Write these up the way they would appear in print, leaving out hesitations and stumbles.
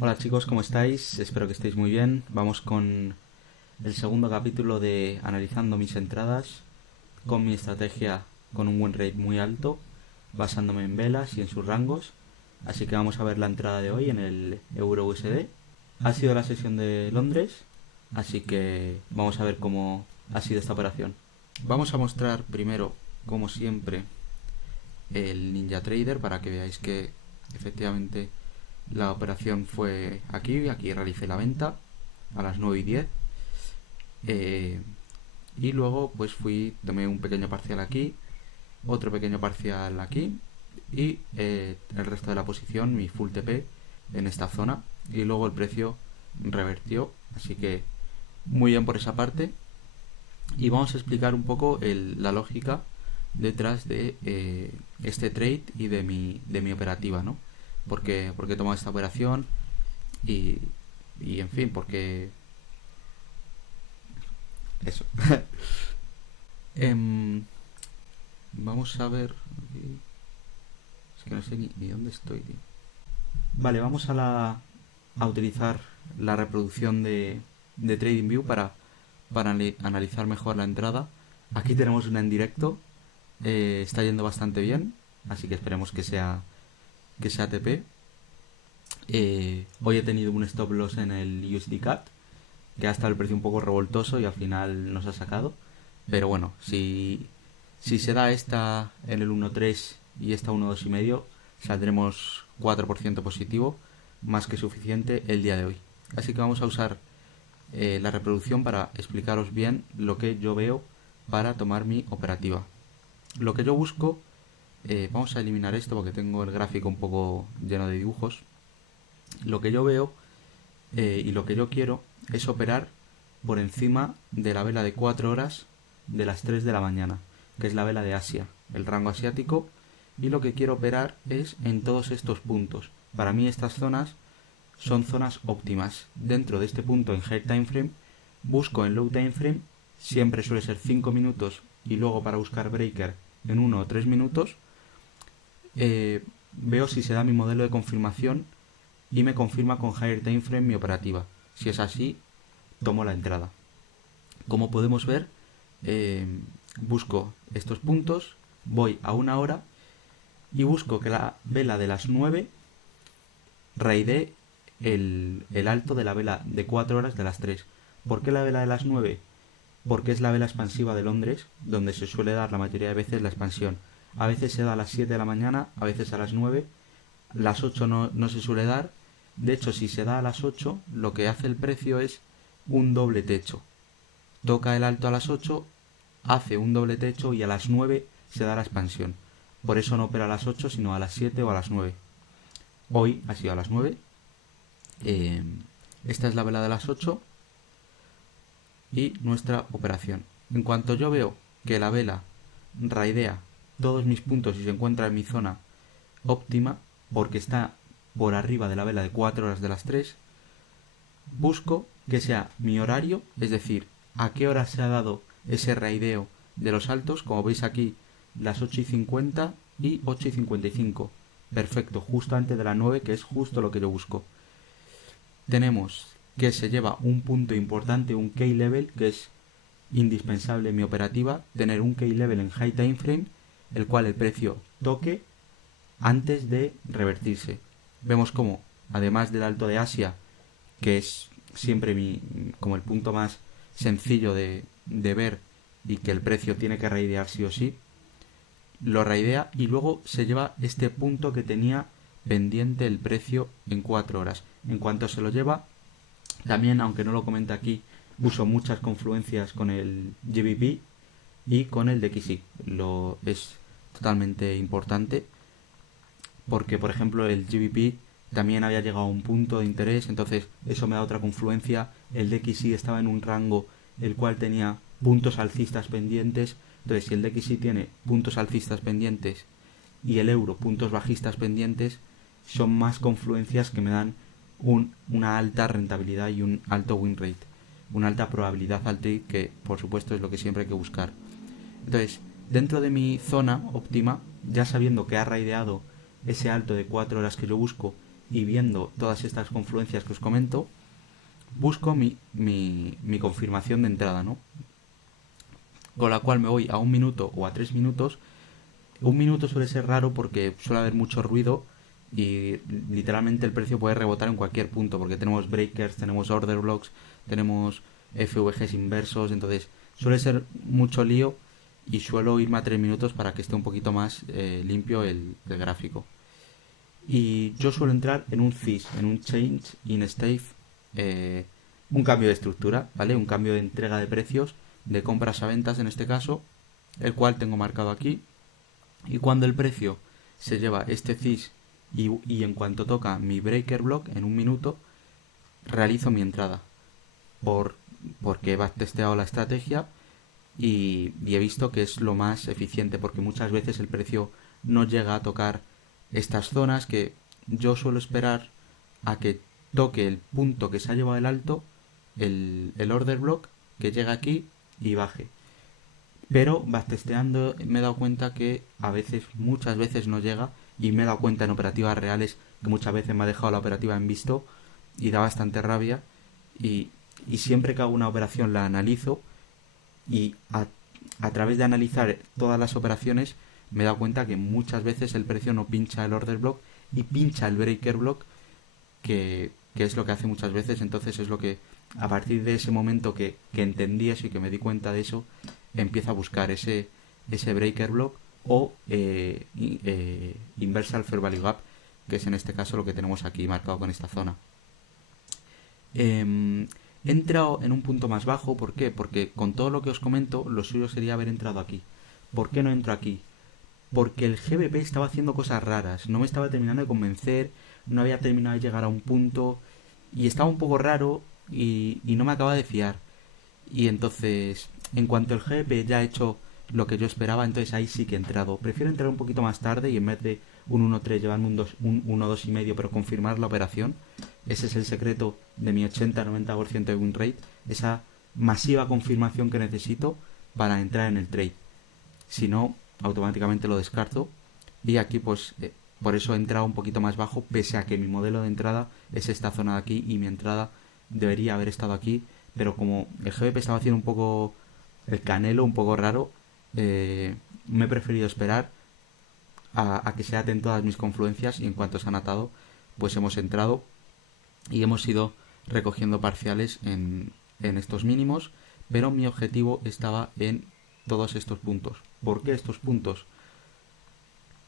Hola chicos, ¿cómo estáis? Espero que estéis muy bien. Vamos con el segundo capítulo de analizando mis entradas con mi estrategia con un win rate muy alto, basándome en velas y en sus rangos. Así que vamos a ver la entrada de hoy en el Euro USD. Ha sido la sesión de Londres, así que vamos a ver cómo ha sido esta operación. Vamos a mostrar primero, como siempre, el Ninja Trader para que veáis que efectivamente la operación fue aquí realicé la venta a las 9:10 y luego pues tomé un pequeño parcial aquí, otro pequeño parcial aquí y el resto de la posición, mi full TP en esta zona y luego el precio revertió, así que muy bien por esa parte y vamos a explicar un poco la lógica detrás de este trade y de mi operativa, ¿no? Porque he tomado esta operación y, y en fin, porque eso. Em, Vamos a ver. Es que no sé ni dónde estoy, tío. Vale, vamos a utilizar la reproducción de TradingView para analizar mejor la entrada. Aquí tenemos una en directo. Está yendo bastante bien, así que esperemos que sea TP. Hoy he tenido un stop loss en el USD CAT, que ha estado el precio un poco revoltoso y al final nos ha sacado. Pero bueno, si se da esta en el 1.3 y esta 1.2,5, saldremos 4% positivo, más que suficiente el día de hoy. Así que vamos a usar la reproducción para explicaros bien lo que yo veo para tomar mi operativa. Lo que yo busco, vamos a eliminar esto porque tengo el gráfico un poco lleno de dibujos. Lo que yo veo y lo que yo quiero es operar por encima de la vela de 4 horas de las 3 de la mañana, que es la vela de Asia, el rango asiático, y lo que quiero operar es en todos estos puntos. Para mí estas zonas son zonas óptimas. Dentro de este punto en High Time Frame, busco en Low Time Frame, siempre suele ser 5 minutos y luego para buscar Breaker en 1 o 3 minutos, veo si se da mi modelo de confirmación y me confirma con Higher Time Frame mi operativa. Si es así, tomo la entrada. Como podemos ver, eh, busco estos puntos, voy a una hora y busco que la vela de las 9 raidee el alto de la vela de 4 horas de las 3. ¿Por qué la vela de las 9? Porque es la vela expansiva de Londres, donde se suele dar la mayoría de veces la expansión. A veces se da a las 7 de la mañana, a veces a las 9, las 8 no se suele dar. De hecho, si se da a las 8, lo que hace el precio es un doble techo. Toca el alto a las 8, hace un doble techo y a las 9 se da la expansión. Por eso no opera a las 8, sino a las 7 o a las 9. Hoy ha sido a las 9. Eh, Esta es la vela de las 8 y nuestra operación. En cuanto yo veo que la vela raidea todos mis puntos y se encuentra en mi zona óptima, porque está por arriba de la vela de 4 horas de las 3, busco que sea mi horario, es decir, a qué hora se ha dado ese raideo de los altos, como veis aquí, las 8:50 y 8:55. Perfecto, justo antes de la 9, que es justo lo que yo busco. Tenemos que se lleva un punto importante, un key level, que es indispensable en mi operativa, tener un key level en high time frame, el cual el precio toque antes de revertirse. Vemos como, además del alto de Asia, que es siempre como el punto más sencillo de ver y que el precio tiene que raidear sí o sí, lo raidea y luego se lleva este punto que tenía pendiente el precio en 4 horas. En cuanto se lo lleva, también, aunque no lo comente aquí, uso muchas confluencias con el GBP y con el DXY. Es totalmente importante porque, por ejemplo, el GBP también había llegado a un punto de interés, entonces eso me da otra confluencia. El DXY estaba en un rango el cual tenía puntos alcistas pendientes, entonces si el DXY tiene puntos alcistas pendientes y el euro puntos bajistas pendientes, son más confluencias que me dan una alta rentabilidad y un alto win rate, una alta probabilidad al trade, que por supuesto es lo que siempre hay que buscar. Entonces, dentro de mi zona óptima, ya sabiendo que ha raideado ese alto de 4 horas que yo busco y viendo todas estas confluencias que os comento, busco mi confirmación de entrada, ¿no? Con la cual me voy a 1 minuto o a 3 minutos. 1 minuto suele ser raro porque suele haber mucho ruido y literalmente el precio puede rebotar en cualquier punto porque tenemos breakers, tenemos order blocks, tenemos FVGs inversos, entonces suele ser mucho lío y suelo irme a 3 minutos para que esté un poquito más limpio el gráfico. Y yo suelo entrar en un CIS, en un Change in State, un cambio de estructura, ¿vale? Un cambio de entrega de precios, de compras a ventas en este caso, el cual tengo marcado aquí. Y cuando el precio se lleva este CIS y en cuanto toca mi breaker block en 1 minuto, realizo mi entrada. Porque he testeado la estrategia y he visto que es lo más eficiente porque muchas veces el precio no llega a tocar estas zonas que yo suelo esperar a que toque el punto que se ha llevado el alto, el order block, que llega aquí y baje. Pero testeando me he dado cuenta que a veces, muchas veces no llega y me he dado cuenta en operativas reales que muchas veces me ha dejado la operativa en visto y da bastante rabia y siempre que hago una operación la analizo y a través de analizar todas las operaciones me he dado cuenta que muchas veces el precio no pincha el order block y pincha el breaker block, que es lo que hace muchas veces. Entonces es lo que a partir de ese momento que entendí eso y que me di cuenta de eso, empiezo a buscar ese breaker block o inversal fair value gap, que es en este caso lo que tenemos aquí marcado con esta zona. He entrado en un punto más bajo. ¿Por qué? Porque con todo lo que os comento, lo suyo sería haber entrado aquí. ¿Por qué no entro aquí? Porque el GBP estaba haciendo cosas raras, no me estaba terminando de convencer, no había terminado de llegar a un punto y estaba un poco raro y no me acaba de fiar. Y entonces, en cuanto el GBP ya ha hecho lo que yo esperaba, entonces ahí sí que he entrado. Prefiero entrar un poquito más tarde y en vez de un 1.3 llevarme un 1.2 y medio, pero confirmar la operación. Ese es el secreto de mi 80-90% de win rate, esa masiva confirmación que necesito para entrar en el trade. Si no, automáticamente lo descarto. Y aquí pues por eso he entrado un poquito más bajo, pese a que mi modelo de entrada es esta zona de aquí y mi entrada debería haber estado aquí, pero como el GBP estaba haciendo un poco el canelo, un poco raro, me he preferido esperar a que se aten todas mis confluencias y en cuanto se han atado pues hemos entrado y hemos ido recogiendo parciales en estos mínimos, pero mi objetivo estaba en todos estos puntos. ¿Por qué estos puntos?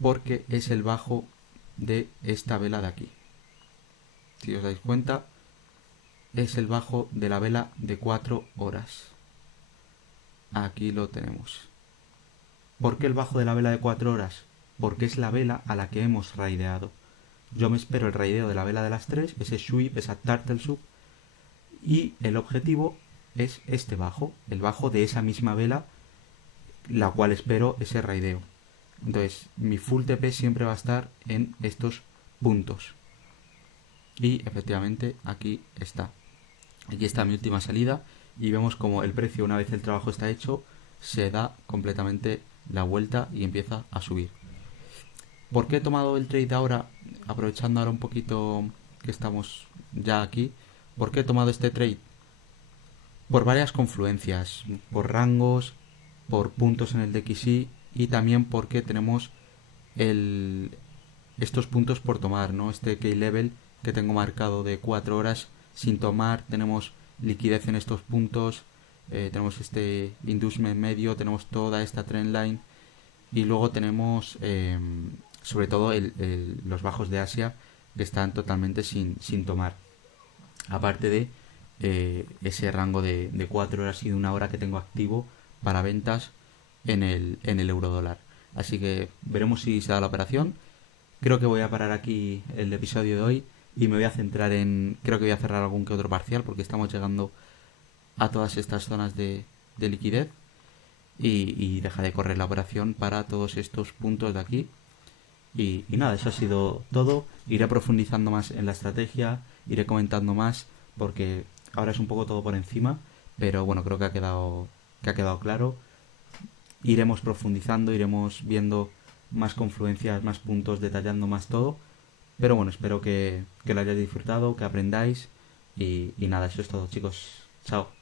Porque es el bajo de esta vela de aquí. Si os dais cuenta, es el bajo de la vela de 4 horas. Aquí lo tenemos. ¿Por qué el bajo de la vela de 4 horas? Porque es la vela a la que hemos raideado. Yo me espero el raideo de la vela de las 3, ese sweep, esa turtle sweep, y el objetivo es este bajo, el bajo de esa misma vela, la cual espero ese raideo. Entonces, mi full TP siempre va a estar en estos puntos. Y efectivamente aquí está. Aquí está mi última salida y vemos como el precio, una vez el trabajo está hecho, se da completamente la vuelta y empieza a subir. ¿Por qué he tomado el trade ahora? Aprovechando ahora un poquito que estamos ya aquí. ¿Por qué he tomado este trade? Por varias confluencias, por rangos, por puntos en el DXY y también porque tenemos estos puntos por tomar, ¿no? Este key level que tengo marcado de 4 horas sin tomar, tenemos liquidez en estos puntos, tenemos este inducement medio, tenemos toda esta trendline y luego tenemos sobre todo los bajos de Asia que están totalmente sin tomar, aparte de ese rango de 4 horas y de 1 hora que tengo activo para ventas en el euro dólar. Así que veremos si se da la operación. Creo que voy a parar aquí el episodio de hoy y me voy a centrar creo que voy a cerrar algún que otro parcial porque estamos llegando a todas estas zonas de liquidez y dejaré correr la operación para todos estos puntos de aquí. Y nada, eso ha sido todo. Iré profundizando más en la estrategia, iré comentando más porque ahora es un poco todo por encima, pero bueno, creo que ha quedado claro. Iremos profundizando, iremos viendo más confluencias, más puntos, detallando más todo Pero bueno, espero que lo hayáis disfrutado, que aprendáis y nada, eso es todo, chicos. Chao.